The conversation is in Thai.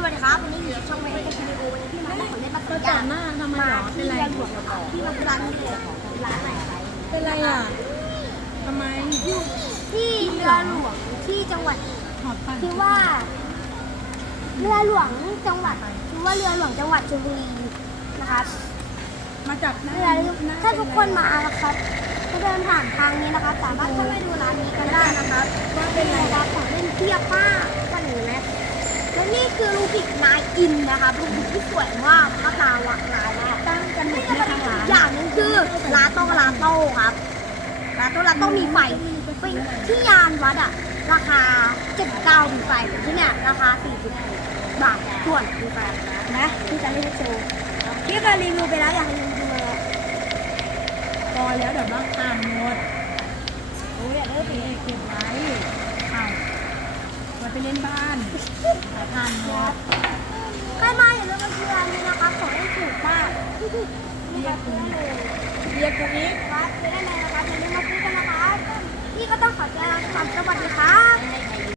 สวัสดีครับวันนี้อยู่ช่องเวทีทีวีวันนี้พี่มาขอเล่นมาเธสัอญจัญาบหน้าทำไมหรอเป็นไรที่หลวงที่มาร้านนี้เลยร้านไหนเป็นไรอะทำไมอยู่ที่เรือหลวงที่จังหวัดคือว่า เรือหลวงจังหวัดคือว่าเรือหลวงจังหวัดชลบุรีนะครับมาจับน้าเรือถ้าทุกคนมานะครับก็เดินผ่านทางนี้นะครับสามารถเข้าไปดูร้านนี้กันได้นะครับว่าเป็นไรครับของเล่นเทียบมาก นี่คือลูกบิกนายอินนะครับลูกบิกที่สวยมากพัฒนาหลากหลายมากตั้งกันหมดนี่ที่ทางร้านอย่างหนึงคือลาโต้ลาโต้ครับลาโต้ลาโต้มีไฟไฟที่ยานวัดอะราคา79มีไฟแต่ที่เนี่ยราคา40บาทส่วนมีไฟนะที่จะเล่นโชว์พี่เคยรีวิวไปแล้วอยากรีวิวเลยพอแล้วเดี๋ยวบ้างอ่านหมดโอ้ยอยากเลิกเก็บเก็บไว้อ้าวไว้ไปเล่นบ้าน ใครมาอย่าลืมมาซื้อร้านนี้นะครับของได้ถูกมากนี่ครับซื้อได้เลยเรียกกูอีกครับซื้อได้เลยนะครับอย่าลืมมาซื้อกัน